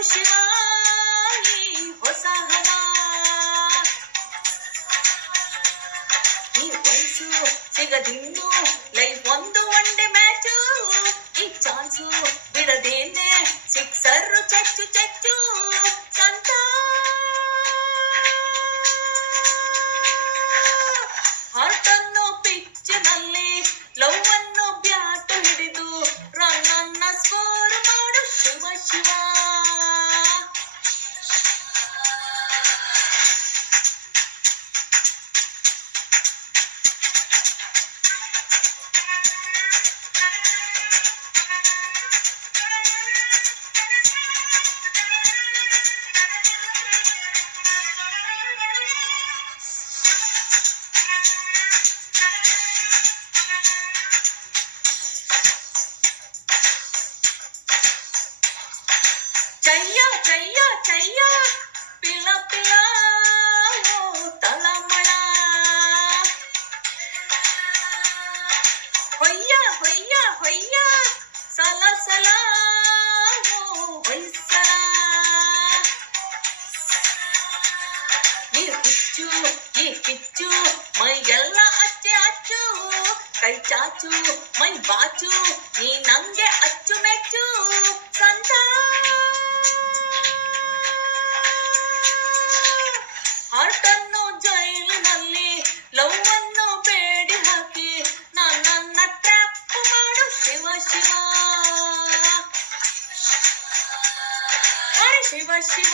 ಮಾಡು ಶಿವ ಈ ಹೊಸ ಹವಾ. ಈ ವಯಸ್ಸು ಸಿಗದಿನ್ನು ಲೈಫ್ ಒಂದು ಒನ್-ಡೇ ಮ್ಯಾಚು. ಈ ಚಾನ್ಸು ಬಿಡದೇನೆ ಸಿಕ್ಸರು ಚಚ್ಚು ಚಚ್ಚು ಸಂತ. ಹಾರ್ಟ್ ಅನ್ನೋ ಪಿಚ್ನಲ್ಲಿ ಲವ್ ಅನ್ನೋ ಬ್ಯಾಟ್ ಹಿಡಿದು ರನ್ ಅನ್ನ ಸ್ಕೋರ್ ಮಾಡು ಶಿವ ಶಿವ. ಚಯ್ಯ ಚಯ್ಯ ಚಯ್ಯ ಪಿಲ ಪಿಲ ಓ ತಳಮಳ. ಹೊಯ್ಯ ಹೊಯ್ಯ ಹೊಯ್ಯ ಸಲ ಸಲ ಓ ಹೊಯ್ಸಳ. ಈ ಹುಚ್ಚು ಈ ಕಿಚ್ಚು ಮೈಗೆಲ್ಲ ಅಚ್ಚೆ ಅಚ್ಚು. ಕೈ ಚಾಚು ಮೈ ಬಾಚು ನೀ ನಂಗೆ ಅಚ್ಚು ಮೆಚ್ಚು ಸಂತ. ಹಾರ್ಟ್ ಅನ್ನೋ ಜೈಲಿನಲ್ಲಿ ಲವ್ ಅನ್ನು ಬೇಡಿ ಹಾಕಿ ನನ್ನ ಟ್ರ್ಯಾಪ್ ಮಾಡು ಶಿವ ಶಿವ. ಅರೆ ಶಿವ ಶಿವ.